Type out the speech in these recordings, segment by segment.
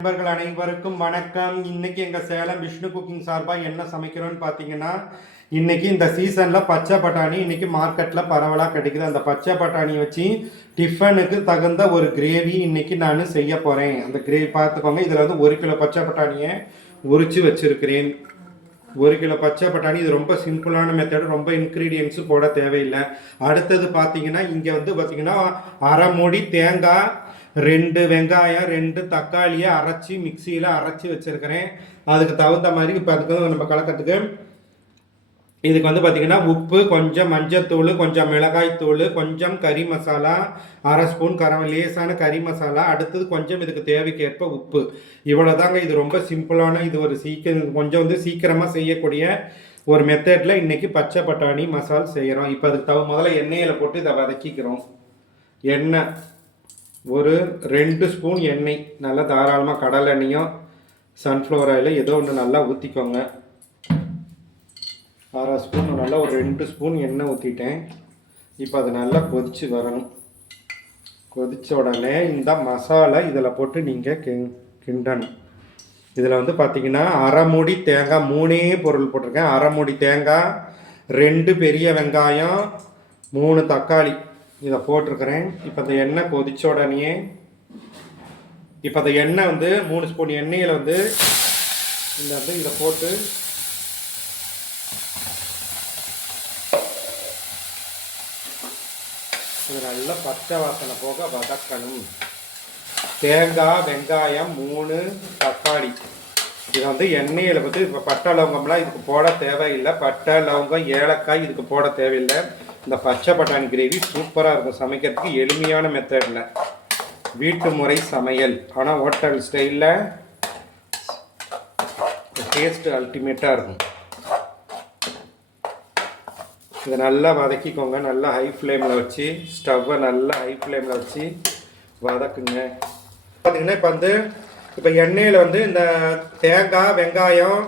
நண்பர்கள் அனைவருக்கும் வணக்கம். இன்னைக்கு எங்கள் சேலம் விஷ்ணு குக்கிங் சார்பாக என்ன சமைக்கிறோன்னு பார்த்தீங்கன்னா, இன்னைக்கு இந்த சீசனில் பச்சை பட்டாணி இன்னைக்கு மார்க்கெட்டில் பரவலாக கிடைக்குது. அந்த பச்சை பட்டாணி வச்சு டிஃபனுக்கு தகுந்த ஒரு கிரேவி இன்னைக்கு நான் செய்ய போகிறேன். அந்த கிரேவி பார்த்துக்கோங்க. இதில் வந்து 1 கிலோ பச்சை பட்டாணியை உரித்து வச்சுருக்கிறேன். 1 கிலோ பச்சை பட்டாணி. இது ரொம்ப சிம்பிளான மெத்தடு, ரொம்ப இன்க்ரீடியன்ஸும் போட தேவையில்லை. அடுத்தது பார்த்தீங்கன்னா, இங்கே வந்து பார்த்தீங்கன்னா 1/2 மூடி தேங்காய், 2 வெங்காயம், 2 தக்காளியை அரைச்சி மிக்சியில் அரைச்சி வச்சுருக்கிறேன். அதுக்கு தகுந்த மாதிரி இப்போ அதுக்கு நம்ம கலக்கிறதுக்கு இதுக்கு வந்து பார்த்திங்கன்னா உப்பு, கொஞ்சம் மஞ்சத்தூள், கொஞ்சம் மிளகாய்த்தூள், கொஞ்சம் கறி மசாலா, 1/2 ஸ்பூன் லேசான கறி மசாலா, அடுத்தது கொஞ்சம் இதுக்கு தேவைக்கேற்ப உப்பு. இவ்வளோ தாங்க. இது ரொம்ப சிம்பிளான, இது ஒரு கொஞ்சம் வந்து சீக்கிரமாக செய்யக்கூடிய ஒரு மெத்தடில் இன்றைக்கி பச்சை பட்டாணி மசால் செய்கிறோம். இப்போ அதுக்கு முதல்ல எண்ணெயில் போட்டு இதை வதக்கிக்கிறோம். எண்ணெய் ஒரு 2 ஸ்பூன் எண்ணெய், நல்லா தாராளமாக கடலை எண்ணெயோ சன்ஃப்ளவர் ஆயில் ஏதோ ஒன்று நல்லா ஊற்றிக்கோங்க. 1/2 ஸ்பூன் நல்லா ஒரு 2 ஸ்பூன் எண்ணெய் ஊற்றிட்டேன். இப்போ அது நல்லா கொதித்து வரணும். கொதித்த உடனே இந்த மசாலா இதில் போட்டு நீங்கள் கிண்டணும். இதில் வந்து பார்த்திங்கன்னா 1/2 மூடி தேங்காய், 3 பொருள் போட்டிருக்கேன். 1/2 மூடி தேங்காய், 2 பெரிய வெங்காயம், 3 தக்காளி இதை போட்டிருக்கிறேன். இப்போ அந்த எண்ணெய் கொதிச்ச உடனே இப்போ அந்த எண்ணெய் வந்து 3 ஸ்பூன் எண்ணெயில் வந்து இந்த வந்து இதை போட்டு இது நல்லா பச்சை வாசனை போக வதக்கணும். தேங்காய், வெங்காயம், 3 தக்காளி இதை வந்து எண்ணெயில் வந்து இப்போ பட்டை லவங்கம்லாம் இதுக்கு போட தேவையில்லை. பட்டை லவங்கம் ஏலக்காய் இதுக்கு போட தேவையில்லை. இந்த பச்சை பட்டாணி கிரேவி சூப்பராக இருக்கும். சமைக்கிறதுக்கு எளிமையான மெத்தடில் வீட்டு முறை சமையல், ஆனால் ஹோட்டல் ஸ்டைலில் டேஸ்ட்டு அல்டிமேட்டாக இருக்கும். இதை நல்லா வதக்கிக்கோங்க. நல்லா ஹை ஃப்ளேமில் வச்சு, ஸ்டவ்வை நல்லா ஹை ஃப்ளேமில் வச்சு வதக்குங்க. பார்த்திங்கன்னா இப்போ எண்ணெயில் வந்து இந்த தேங்காய், வெங்காயம்,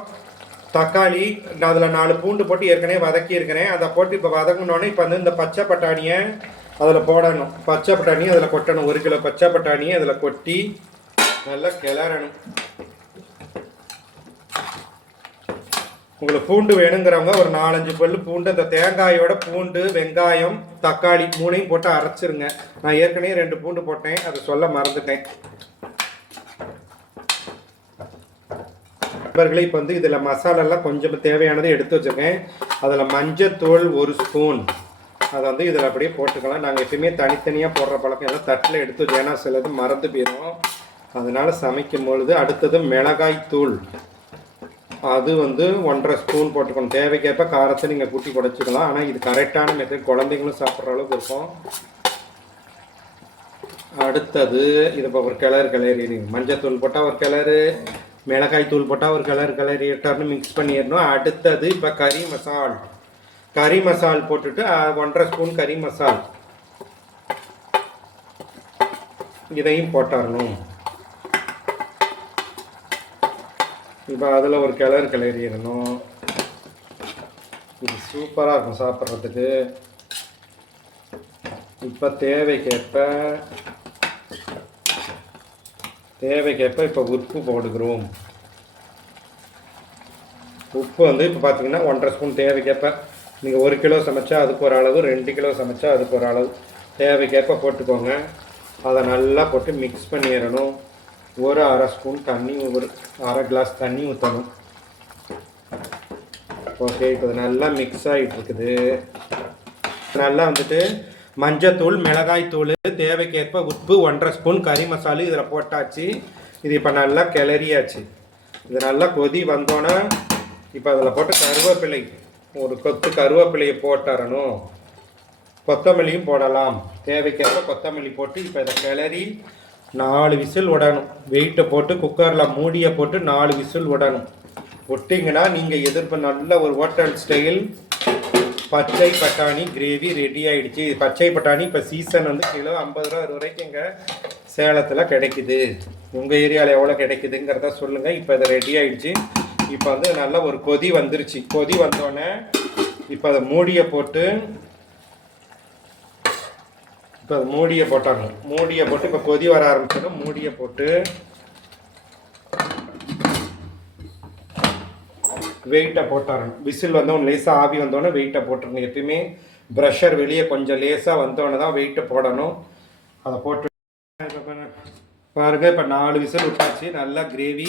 தக்காளி, அதில் 4 பூண்டு போட்டு ஏற்கனவே வதக்கி இருக்கிறேன். அதை போட்டு இப்போ வதங்கினோடனே இப்போ வந்து இந்த பச்சை பட்டாணியை அதில் போடணும். பச்சை பட்டாணியை அதில் கொட்டணும். 1 கிலோ பச்சை பட்டாணியை அதில் கொட்டி நல்லா கிளறணும். உங்களுக்கு பூண்டு வேணுங்கிறவங்க ஒரு 4-5 பல்லு பூண்டு, அந்த தேங்காயோட பூண்டு, வெங்காயம், தக்காளி 3ஐயும் போட்டு அரைச்சிருங்க. நான் ஏற்கனவே 2 பூண்டு போட்டேன், அதை சொல்ல மறந்துட்டேன். நண்பர்களே, இப்போ வந்து இதில் மசாலாலாம் கொஞ்சம் தேவையானதை எடுத்து வச்சுருக்கேன். அதில் மஞ்சத்தூள் 1 ஸ்பூன், அதை வந்து இதில் அப்படியே போட்டுக்கலாம். நாங்கள் எப்பயுமே தனித்தனியாக போடுற பழக்கம் எல்லாம் தட்டில் எடுத்து வச்சு, ஏன்னா சிலது மறந்து போயிடும். அதனால் சமைக்கும் பொழுது அடுத்தது மிளகாய்த்தூள், அது வந்து 1/2 ஸ்பூன் போட்டுக்கணும். தேவைக்கேற்ப காரத்தை நீங்கள் கூட்டி குறைச்சிக்கலாம். ஆனால் இது கரெக்டான மெத்தட், குழந்தைங்களும் சாப்பிட்ற அளவுக்கு இருக்கும். அடுத்தது இது இப்போ ஒரு கிளறி மஞ்சத்தூள் போட்டால் ஒரு கிளறு, மிளகாய் தூள் போட்டால் ஒரு கிளறி எட்டார்னு மிக்ஸ் பண்ணிடணும். அடுத்தது இப்போ கறி மசால் போட்டுட்டு 1/2 ஸ்பூன் கறி மசால் இதையும் போட்டாரணும். இப்போ அதில் ஒரு கிளறிடணும். இது சூப்பராக இருக்கும் சாப்பிட்றதுக்கு. இப்போ தேவைக்கேற்ப இப்போ உப்பு போடுகிறோம். உப்பு வந்து இப்போ பார்த்தீங்கன்னா 1/2 ஸ்பூன் தேவைக்கேற்ப. நீங்கள் 1 கிலோ சமைச்சா அதுக்கு ஒரு அளவு, 2 கிலோ சமைச்சா அதுக்கு ஒரு அளவு, தேவைக்கேற்ப போட்டுக்கோங்க. அதை நல்லா போட்டு மிக்ஸ் பண்ணிடணும். ஒரு 1/2 ஸ்பூன் தண்ணி, ஒரு 1/2 கிளாஸ் தண்ணி ஊற்றணும். ஓகே, இப்போ நல்லா மிக்ஸ் ஆகிட்டு இருக்குது. நல்லா வந்துட்டு மஞ்சத்தூள், மிளகாய்த்தூள், தேவைக்கேற்ப உப்பு, 1/2 ஸ்பூன் கறி மசாலு இதில் போட்டாச்சு. இது இப்போ நல்லா கிளறியாச்சு. இது நல்லா கொதி வந்தோன்னே இப்போ அதில் போட்டு கருவேப்பிலை, ஒரு கொத்து கருவேப்பிலையை போட்டுறணும். கொத்தமல்லியும் போடலாம். தேவைக்கேற்ப கொத்தமல்லி போட்டு இப்போ இதை கிளறி 4 விசில் விடணும். வெயிட்டை போட்டு குக்கரில் மூடியை போட்டு 4 விசில் விடணும். விட்டிங்கன்னா நீங்கள் நல்ல ஒரு ஹோட்டல் ஸ்டைல் பச்சை பட்டாணி கிரேவி ரெடி ஆகிடுச்சு. பச்சை பட்டாணி இப்போ சீசன் வந்து கிலோ 50 ரூபா வரைக்கும் இங்கே சேலத்தில் கிடைக்குது. உங்கள் ஏரியாவில் எவ்வளோ கிடைக்குதுங்கிறத சொல்லுங்கள். இப்போ இது ரெடி ஆகிடுச்சு. இப்போ வந்து நல்லா ஒரு கொதி வந்துருச்சு. கொதி வந்தோடனே இப்போ அதை மூடியை போட்டு இப்போ மூடியை போட்டாங்க. மூடியை போட்டு இப்போ கொதி வர ஆரம்பிச்சோன்னா மூடியை போட்டு வெயிட்டை போட்டுறணும். விசில் வந்தோன்னு லேசாக ஆவி வந்தோடனே வெயிட்டை போட்டுருங்க. எப்பயுமே ப்ரெஷர் வெளியே கொஞ்சம் லேசாக வந்தோடனே தான் வெயிட்டை போடணும். அதை போட்டு பாருங்கள். இப்போ 4 விசில் விட்டாச்சு. நல்லா கிரேவி,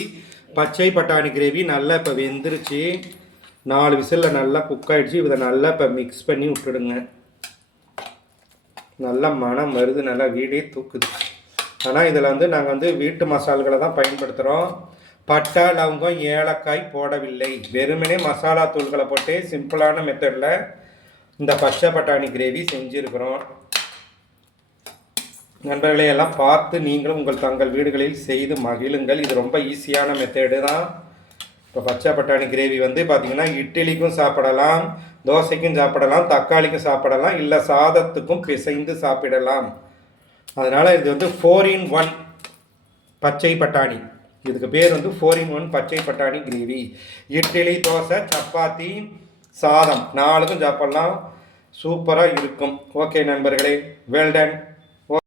பச்சை பட்டாணி கிரேவி நல்லா இப்போ வெந்துருச்சு. 4 விசிலில் நல்லா குக் ஆகிடுச்சு. இதை நல்லா இப்போ மிக்ஸ் பண்ணி விட்டுடுங்க. நல்லா மனம் வருது, நல்லா வீடே தூக்குது. ஆனால் இதில் வந்து நாங்கள் வந்து வீட்டு மசால்களை தான் பயன்படுத்துகிறோம். பட்டை, லவங்கம், ஏலக்காய் போடவில்லை. வெறுமனே மசாலா தூள்களை போட்டு சிம்பிளான மெத்தடில் இந்த பச்சை பட்டாணி கிரேவி செஞ்சுருக்கிறோம். நண்பர்களை எல்லாம் பார்த்து நீங்களும் தங்கள் வீடுகளில் செய்து மகிழுங்கள். இது ரொம்ப ஈஸியான மெத்தேடு தான். இப்போ பச்சை பட்டாணி கிரேவி வந்து பார்த்திங்கன்னா இட்லிக்கும் சாப்பிடலாம், தோசைக்கும் சாப்பிடலாம், தக்காளிக்கும் சாப்பிடலாம், இல்லை சாதத்துக்கும் பிசைந்து சாப்பிடலாம். அதனால் இது வந்து 4-in-1 பச்சை பட்டாணி. இதுக்கு பேர் வந்து 4-in-1 பச்சை பட்டாணி கிரேவி. இட்லி, தோசை, சப்பாத்தி, சாதம் 4க்கும் சாப்பிடலாம். சூப்பராக இருக்கும். ஓகே நண்பர்களே, வெல் டன்.